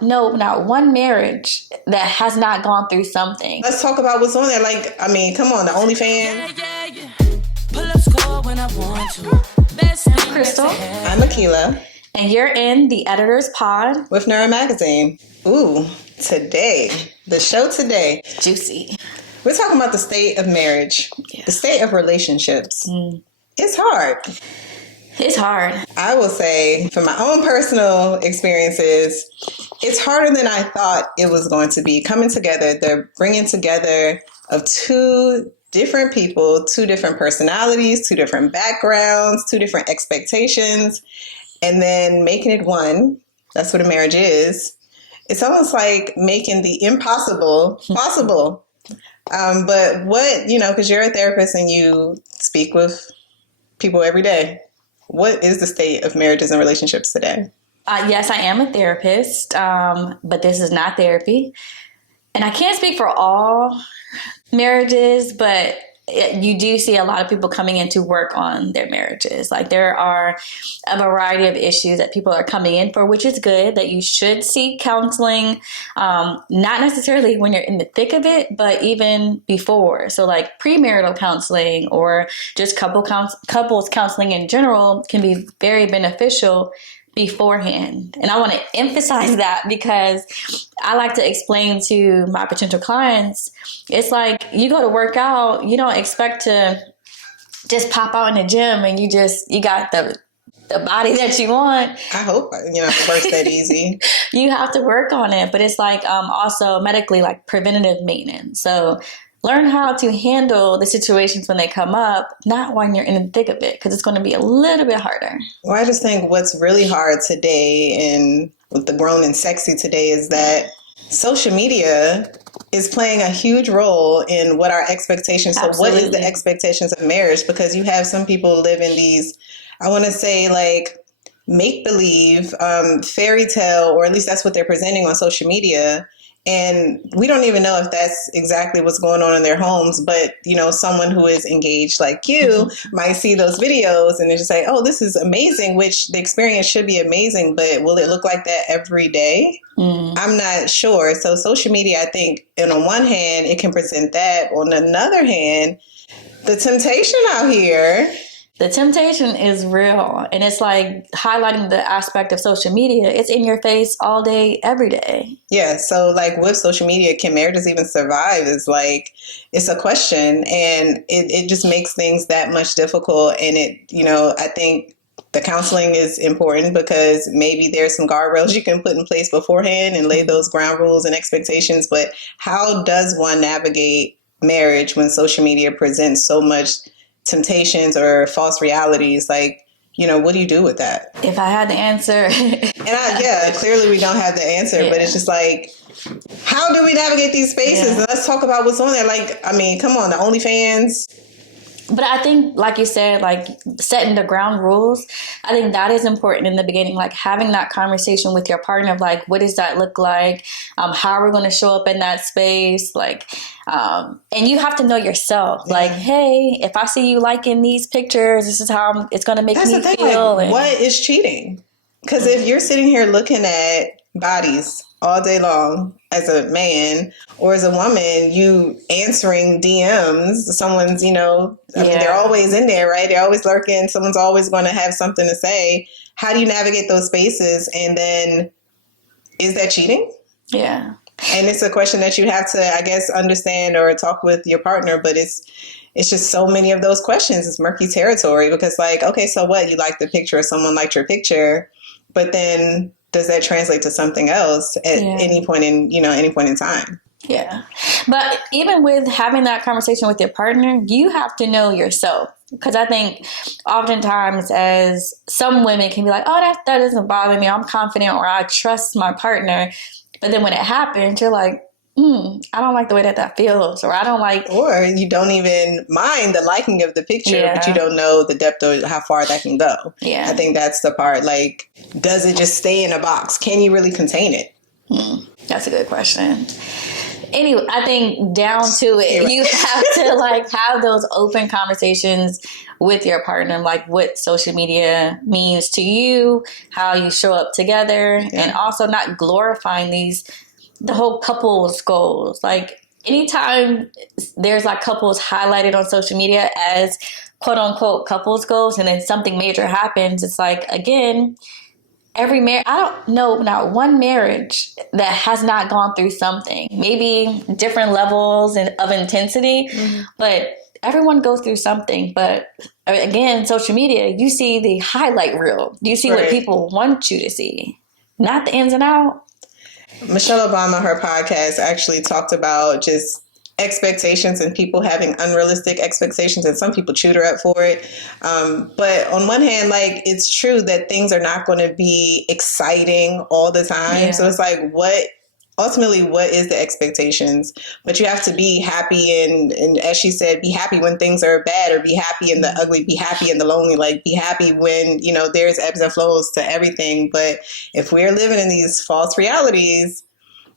know not one marriage that has not gone through something. Let's talk about what's on there. Like, I mean, come on, the OnlyFans. Pull up score when I want to. I'm Crystal. I'm Akila. And you're in the Editor's Pod with Nura Magazine. Ooh, today, the show today. Juicy. We're talking about the state of marriage, the state of relationships. It's hard. It's hard. I will say, from my own personal experiences, it's harder than I thought it was going to be. Coming together, the bringing together of two different people, two different personalities, two different backgrounds, two different expectations, and then making it one. That's what a marriage is. It's almost like making the impossible possible. But what, because you're a therapist and you speak with people every day. What is the state of marriages and relationships today? Yes, I am a therapist, but this is not therapy. And I can't speak for all marriages, but you do see a lot of people coming in to work on their marriages. Like there are a variety of issues that people are coming in for, which is good, that you should seek counseling, not necessarily when you're in the thick of it, but even before. So like premarital counseling or just couples counseling in general can be very beneficial beforehand. And I want to emphasize that because I like to explain to my potential clients, it's like you go to work out, you don't expect to just pop out in the gym and you got the body that you want. I hope, it works that easy. You have to work on it, but it's like also medically like preventative maintenance. So learn how to handle the situations when they come up, not when you're in the thick of it, because it's going to be a little bit harder. Well, I just think what's really hard today and with the grown and sexy today is that social media is playing a huge role in what our expectations. Absolutely. So what is the expectations of marriage? Because you have some people live in these, I want to say like make-believe fairy tale, or at least that's what they're presenting on social media. And we don't even know if that's exactly what's going on in their homes. But, someone who is engaged like you might see those videos and they're just like, oh, this is amazing, which the experience should be amazing. But will it look like that every day? I'm not sure. So social media, I think, and on one hand, it can present that. On another hand, the temptation out here. The temptation is real. And it's like highlighting the aspect of social media. It's in your face all day, every day. Yeah. So like with social media, can marriages even survive is like, it's a question. And it just makes things that much difficult. And I think the counseling is important because maybe there's some guardrails you can put in place beforehand and lay those ground rules and expectations. But how does one navigate marriage when social media presents so much temptations or false realities? Like, what do you do with that? If I had the answer. Clearly we don't have the answer, but it's just like, how do we navigate these spaces? And let's talk about what's on there. Like, I mean, come on, the OnlyFans. But I think, like you said, like setting the ground rules, I think that is important in the beginning, like having that conversation with your partner of like, what does that look like? How are we going to show up in that space? Like, and you have to know yourself. Yeah. Like, hey, if I see you liking these pictures, this is how it's going to make me feel. Like, what is cheating? Because if you're sitting here looking at bodies all day long as a man, or as a woman, you answering DMs, someone's, they're always in there, right? They're always lurking. Someone's always going to have something to say. How do you navigate those spaces? And then is that cheating? Yeah. And it's a question that you have to, I guess, understand or talk with your partner. But it's just so many of those questions. It's murky territory because like, okay, so what? You like the picture or someone liked your picture, but then does that translate to something else at any point in time? Yeah. But even with having that conversation with your partner, you have to know yourself. Because I think oftentimes as some women can be like, oh, that doesn't bother me. I'm confident or I trust my partner. But then when it happens, you're like, I don't like the way that feels, or I don't like... Or you don't even mind the liking of the picture, but you don't know the depth or how far that can go. Yeah. I think that's the part, like, does it just stay in a box? Can you really contain it? That's a good question. Anyway, I think down to it, you have to like have those open conversations with your partner, like what social media means to you, how you show up together, and also not glorifying the whole couples goals. Like anytime there's like couples highlighted on social media as quote unquote couples goals, and then something major happens, it's like, again, every marriage, I don't know not one marriage that has not gone through something, maybe different levels of intensity, but everyone goes through something. But again, social media, you see the highlight reel. You see what people want you to see, not the ins and outs. Michelle Obama, her podcast, actually talked about just expectations and people having unrealistic expectations, and some people chewed her up for it. But on one hand, like, it's true that things are not going to be exciting all the time. Yeah. So it's like, ultimately, what is the expectations? But you have to be happy and as she said, be happy when things are bad, or be happy in the ugly, be happy in the lonely, like be happy when, there's ebbs and flows to everything. But if we're living in these false realities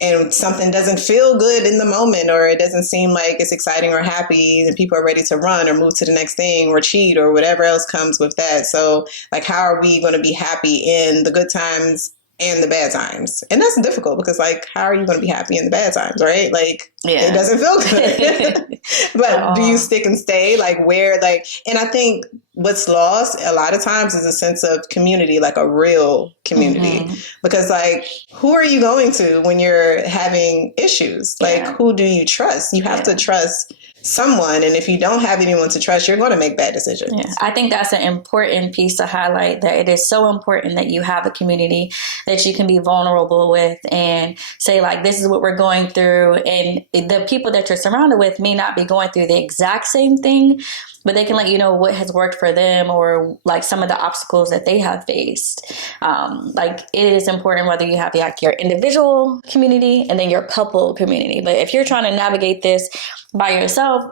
and something doesn't feel good in the moment, or it doesn't seem like it's exciting or happy, and people are ready to run or move to the next thing or cheat or whatever else comes with that. So like, how are we going to be happy in the good times and the bad times? And that's difficult because, like, how are you going to be happy in the bad times, right? Like, it doesn't feel good. But do you stick and stay? Like, where, like, and I think what's lost a lot of times is a sense of community, like a real community. Because, like, who are you going to when you're having issues? Like, who do you trust? You have to trust someone, and if you don't have anyone to trust, you're going to make bad decisions. I think that's an important piece to highlight, that it is so important that you have a community that you can be vulnerable with and say, like, this is what we're going through, and the people that you're surrounded with may not be going through the exact same thing, but they can let you know what has worked for them, or like some of the obstacles that they have faced. Like, it is important whether you have like your individual community and then your couple community. But if you're trying to navigate this by yourself,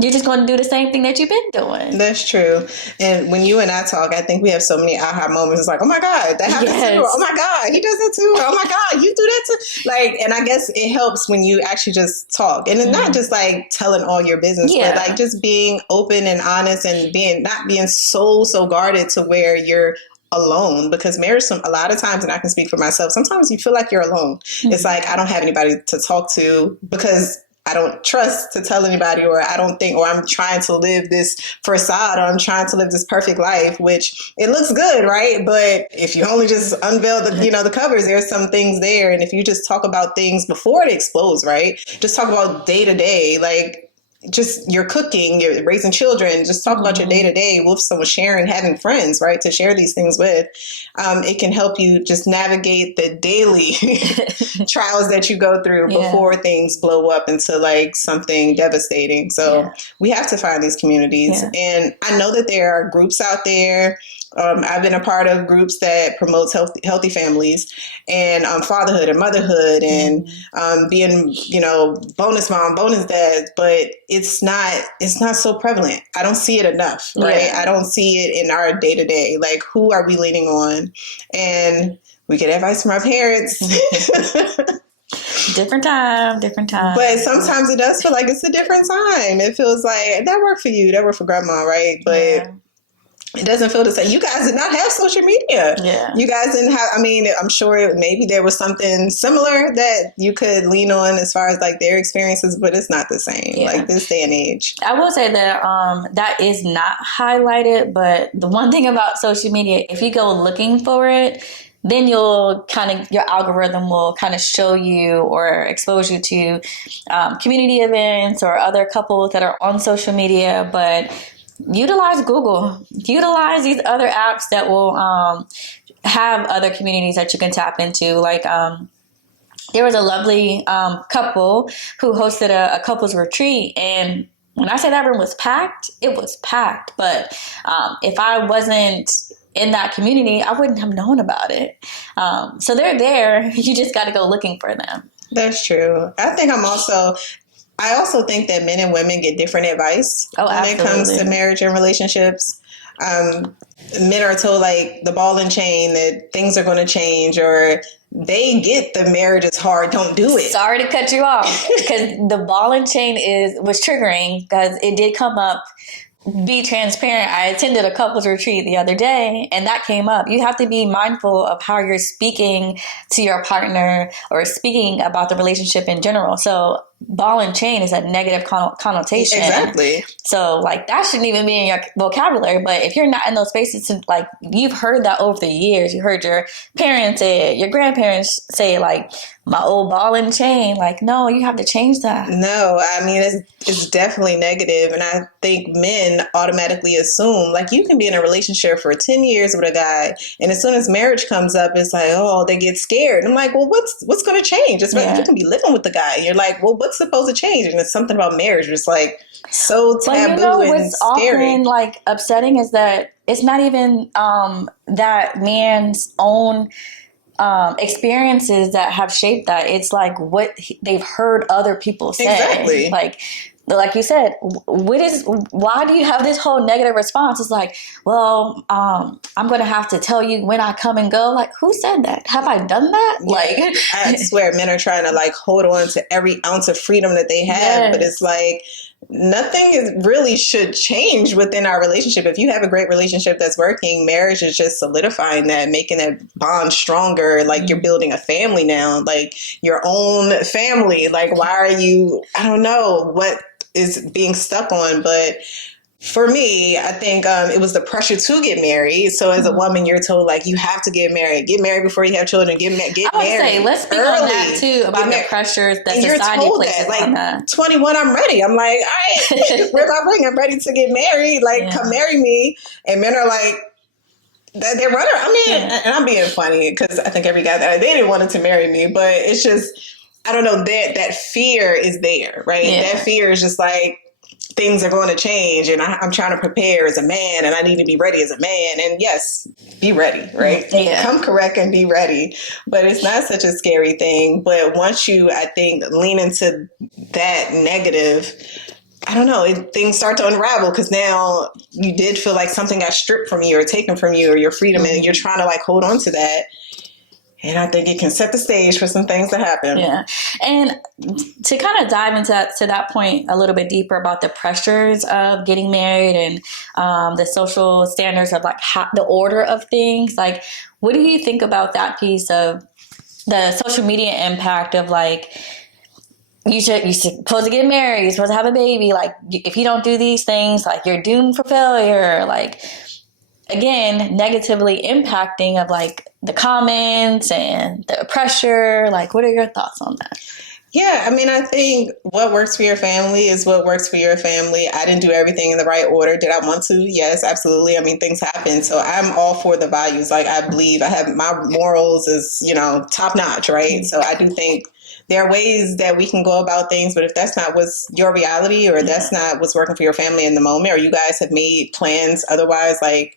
you're just going to do the same thing that you've been doing. That's true. And when you and I talk, I think we have so many aha moments. It's like, oh my God, that happens too. Oh my God, he does that too. Oh my God, you do that too. Like, and I guess it helps when you actually just talk, and it's not just like telling all your business, but like just being open and honest, and not being so guarded to where you're alone. Because marriage, a lot of times, and I can speak for myself, sometimes you feel like you're alone. It's like, I don't have anybody to talk to because I don't trust to tell anybody, or I don't think, or I'm trying to live this facade, or I'm trying to live this perfect life, which it looks good, right? But if you only just unveil the covers, there's some things there. And if you just talk about things before it explodes, right? Just talk about day to day, like just your cooking, you're raising children, just talk about your day to day with someone, sharing, having friends, right? To share these things with. It can help you just navigate the daily trials that you go through before things blow up into like something devastating. So we have to find these communities. And I know that there are groups out there. I've been a part of groups that promotes healthy families and fatherhood and motherhood and being, bonus mom, bonus dad, but it's not so prevalent. I don't see it enough, right? I don't see it in our day to day. Like, who are we leaning on? And we get advice from our parents. Different time. But sometimes it does feel like it's a different time. It feels like that worked for you, that worked for grandma, right? But it doesn't feel the same. You guys did not have social media. You guys didn't have, I'm sure maybe there was something similar that you could lean on as far as like their experiences, but it's not the same, like this day and age. I will say that that is not highlighted, but the one thing about social media, if you go looking for it, then your algorithm will kind of show you or expose you to community events or other couples that are on social media. But utilize Google, utilize these other apps that will have other communities that you can tap into. Like there was a lovely couple who hosted a couples retreat, and when I say that room was packed, it was packed. But if I wasn't in that community, I wouldn't have known about it. So they're there. You just got to go looking for them. That's true. I also think that men and women get different advice when it comes to marriage and relationships. Men are told like the ball and chain that things are going to change, or they get the marriage is hard, don't do it. Sorry to cut you off, because the ball and chain was triggering, because it did come up. Be transparent. I attended a couples retreat the other day, and that came up. You have to be mindful of how you're speaking to your partner or speaking about the relationship in general. So ball and chain is a negative connotation. Exactly. So like that shouldn't even be in your vocabulary. But if you're not in those spaces, like you've heard that over the years, you heard your parents say it, your grandparents say it, like my old ball and chain. Like, no, you have to change that. No, I mean, it's definitely negative. And I think men automatically assume, like, you can be in a relationship for 10 years with a guy, and as soon as marriage comes up, it's like, oh, they get scared. I'm like, well, what's going to change? It's like, you can be living with the guy. And you're like, well, what's supposed to change? And it's something about marriage. It's like so taboo and what's scary. often like upsetting is that it's not even that man's own experiences that have shaped that. It's like what they've heard other people say. Exactly. Like you said, why do you have this whole negative response? It's like, well, I'm going to have to tell you when I come and go. Like, who said that? Have I done that? Yeah. Like, I swear men are trying to like hold on to every ounce of freedom that they have. Yes. But it's like, nothing really should change within our relationship. If you have a great relationship that's working, marriage is just solidifying that, making that bond stronger. Like you're building a family now, like your own family. Like, why are you, I don't know what is being stuck on, but for me, I think it was the pressure to get married. So as a woman, you're told like you have to get married before you have children, get married. I would say let's speak early. On that too, about the pressures that society places like, on that. 21, I'm ready. I'm like, all right, where's my ring? I'm ready to get married. Like, come marry me. And men are like, they're running. I mean, and I'm being funny because I think every guy that they didn't want to marry me, but it's just, I don't know, that fear is there, right? Yeah. That fear is just like, things are going to change, and I'm trying to prepare as a man, and I need to be ready as a man. And yes, be ready, right? Yeah. Come correct and be ready. But it's not such a scary thing. But once you, I think, lean into that negative, I don't know, things start to unravel because now you did feel like something got stripped from you or taken from you or your freedom, and you're trying to like hold on to that. And I think it can set the stage for some things to happen. Yeah. And to kind of dive into that point a little bit deeper about the pressures of getting married and the social standards of like the order of things, like what do you think about that piece of the social media impact of like, you're supposed to get married, you're supposed to have a baby. Like if you don't do these things, like you're doomed for failure. Like, again, negatively impacting of like the comments and the pressure. Like, what are your thoughts on that? Yeah, I mean, I think what works for your family is what works for your family. I didn't do everything in the right order. Did I want to? Yes, absolutely. I mean, things happen. So I'm all for the values. Like, I believe I have my morals is, top notch, right? So I do think there are ways that we can go about things, but if that's not what's your reality or that's not what's working for your family in the moment, or you guys have made plans otherwise, like,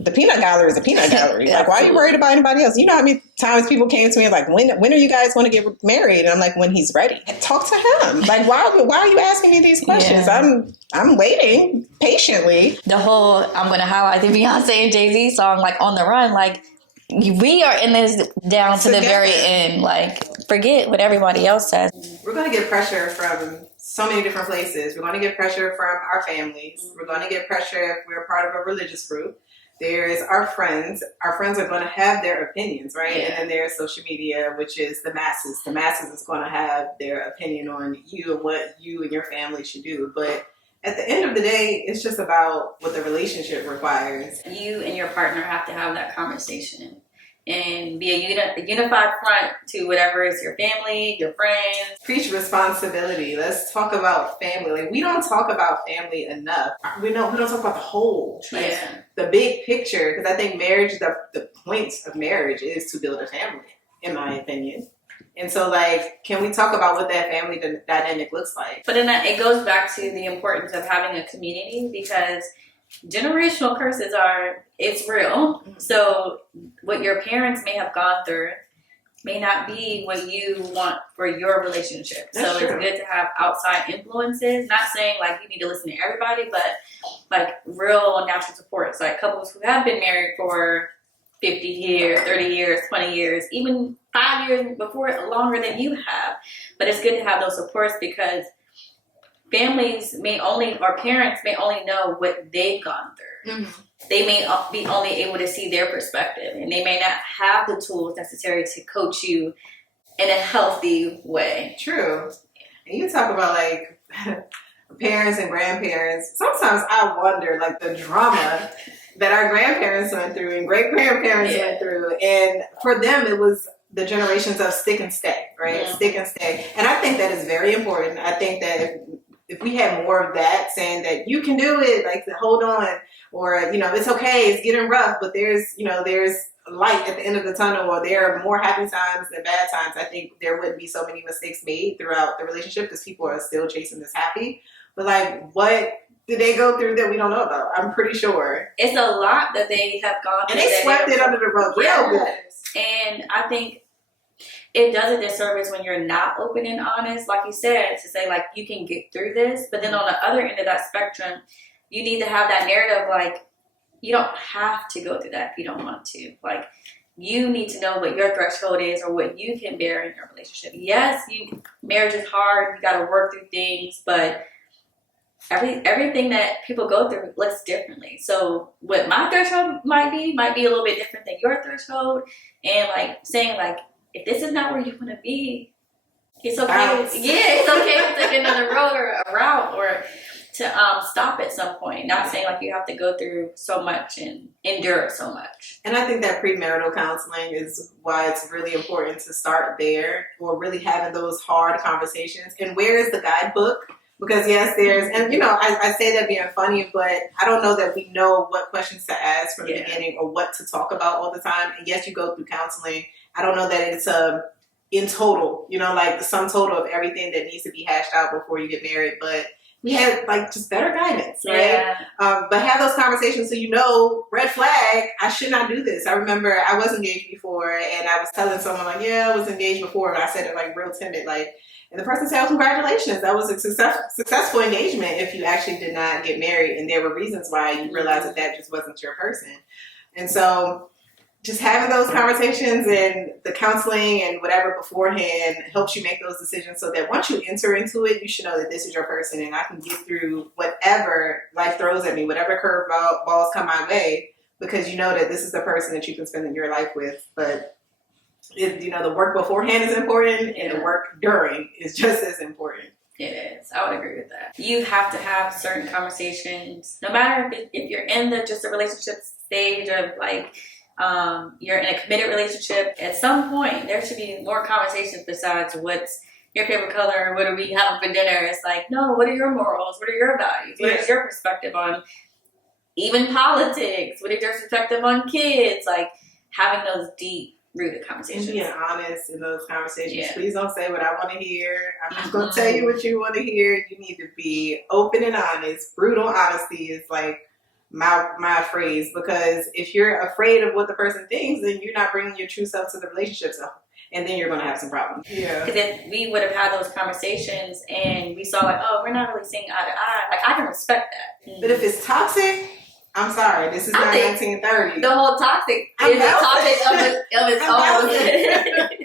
the peanut gallery is a peanut gallery. Like, why are you worried about anybody else? You know how many times people came to me like, when are you guys going to get married? And I'm like, when he's ready. Talk to him. Like, why are you asking me these questions? Yeah. I'm waiting patiently. The whole, I'm going to highlight the Beyonce and Jay-Z song, like, On the Run. Like, we are in this down to the very end. Like, forget what everybody else says. We're going to get pressure from so many different places. We're going to get pressure from our families. We're going to get pressure if we're part of a religious group. There's our friends. Our friends are going to have their opinions, right? Yeah. And then there's social media, which is the masses. The masses is going to have their opinion on you and what you and your family should do. But at the end of the day, it's just about what the relationship requires. You and your partner have to have that conversation and be a unified front to whatever is your family, your friends. Preach responsibility. Let's talk about family. Like, we don't talk about family enough. We don't talk about the whole, right? The big picture. Because I think marriage, the point of marriage is to build a family, in my opinion. And so, like, can we talk about what that family dynamic looks like? But then it goes back to the importance of having a community, because generational curses it's real. So what your parents may have gone through may not be what you want for your relationship. That's so true. It's good to have outside influences. Not saying like you need to listen to everybody, but like real natural supports, like couples who have been married for 50 years, 30 years, 20 years, even 5 years before, longer than you have. But it's good to have those supports because families may only, or parents may only know what they've gone through. Mm-hmm. They may be only able to see their perspective, and they may not have the tools necessary to coach you in a healthy way. True. And you talk about like parents and grandparents. Sometimes I wonder like the drama that our grandparents went through and great grandparents went through. And for them, it was the generations of stick and stay, right? Yeah. Stick and stay. And I think that is very important. I think that if we had more of that, saying that you can do it, like hold on, or, you know, it's okay, it's getting rough, but there's light at the end of the tunnel, or there are more happy times than bad times, I think there wouldn't be so many mistakes made throughout the relationship because people are still chasing this happy. But like, what did they go through that we don't know about? I'm pretty sure. It's a lot that they have gone through. And they swept it under the rug real good. And I think it does a disservice when you're not open and honest, like you said, to say like you can get through this. But then on the other end of that spectrum, you need to have that narrative like you don't have to go through that if you don't want to. Like you need to know what your threshold is or what you can bear in your relationship. Yes, marriage is hard. You got to work through things, but everything that people go through looks differently. So what my threshold might be a little bit different than your threshold. And like saying like, if this is not where you want to be, it's okay. It's okay to take another road or a route or to stop at some point. Not saying like you have to go through so much and endure so much. And I think that premarital counseling is why it's really important to start there, or really having those hard conversations. And where is the guidebook? Because yes, there's, and you know, I say that being funny, but I don't know that we know what questions to ask from the beginning or what to talk about all the time. And yes, you go through counseling. I don't know that it's in total, you know, like the sum total of everything that needs to be hashed out before you get married. But we had like just better guidance, right? Yeah. But have those conversations so you know, red flag, I should not do this. I remember I was engaged before, and I was telling someone like, yeah, I was engaged before, and I said it like real timid, like, and the person said, oh, congratulations, that was a successful engagement if you actually did not get married, and there were reasons why you realized that that just wasn't your person. And so just having those conversations and the counseling and whatever beforehand helps you make those decisions so that once you enter into it, you should know that this is your person and I can get through whatever life throws at me, whatever curveballs come my way, because you know that this is the person that you can spend your life with. But you know, the work beforehand is important and the work during is just as important. It is. I would agree with that. You have to have certain conversations, no matter if you're in just a relationship stage of like, you're in a committed relationship, at some point there should be more conversations besides what's your favorite color, what are we having for dinner. It's like, no, what are your morals? What are your values? What is your perspective on even politics? What is your perspective on kids? Like having those deep rooted conversations. And being honest in those conversations. Yeah. Please don't say what I want to hear. I'm just going to tell you what you want to hear. You need to be open and honest. Brutal honesty is like my phrase, because if you're afraid of what the person thinks, then you're not bringing your true self to the relationship, and then you're going to have some problems. Yeah. Because if we would have had those conversations and we saw like, oh, we're not really seeing eye to eye, like I can respect that. But if it's toxic, I'm sorry, this is not 1930. The whole toxic is a topic of its own.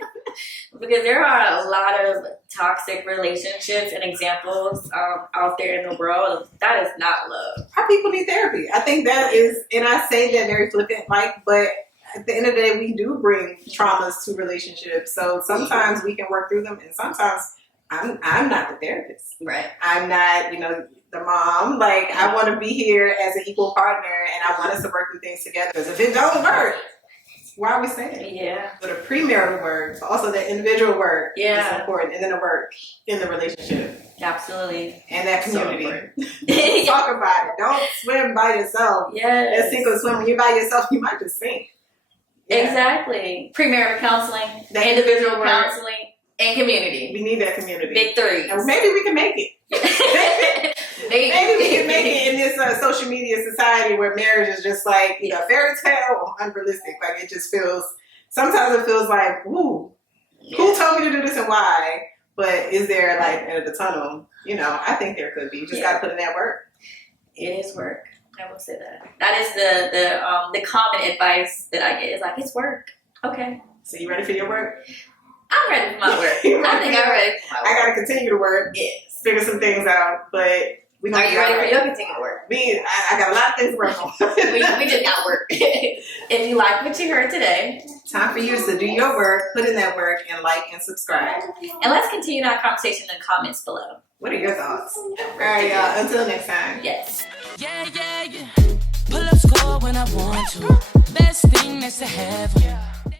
Because there are a lot of toxic relationships and examples out there in the world. That is not love. Our people need therapy. I think that is, and I say that very flippant, like, but at the end of the day, we do bring traumas to relationships. So sometimes we can work through them, and sometimes I'm not the therapist. Right. I'm not, the mom. Like, I want to be here as an equal partner, and I want us to work through things together. Because if it don't work, why are we saying it? Yeah. But the premarital work, but also the individual work is important. And then the work in the relationship. Absolutely. And that community. So talk about it. Don't swim by yourself. Yes. That sink or swim. When you're by yourself, you might just sink. Yeah. Exactly. Premarital counseling, individual counseling, and community. We need that community. Big three. And maybe we can make it. Maybe we can make it in this social media society where marriage is just like fairy tale or unrealistic. Like it just feels, sometimes it feels like, woo, who told me to do this and why? But is there like end of the tunnel? I think there could be. You just got to put in that work. It is work. I will say that. That is the common advice that I get is like, it's work. Okay. So you ready for your work? I'm ready for my work. I think I'm ready for my work. I gotta continue to work. Yes. Figure some things out, but we Are you ready for your continued work? I got a lot of things to work on. we just got work. If you like what you heard today, time for you to do your work, put in that work, and like and subscribe. And let's continue our conversation in the comments below. What are your thoughts? All right, y'all. Until next time. Yes. Yeah, yeah, yeah. Pull up score when I want to. Best thing that's to have.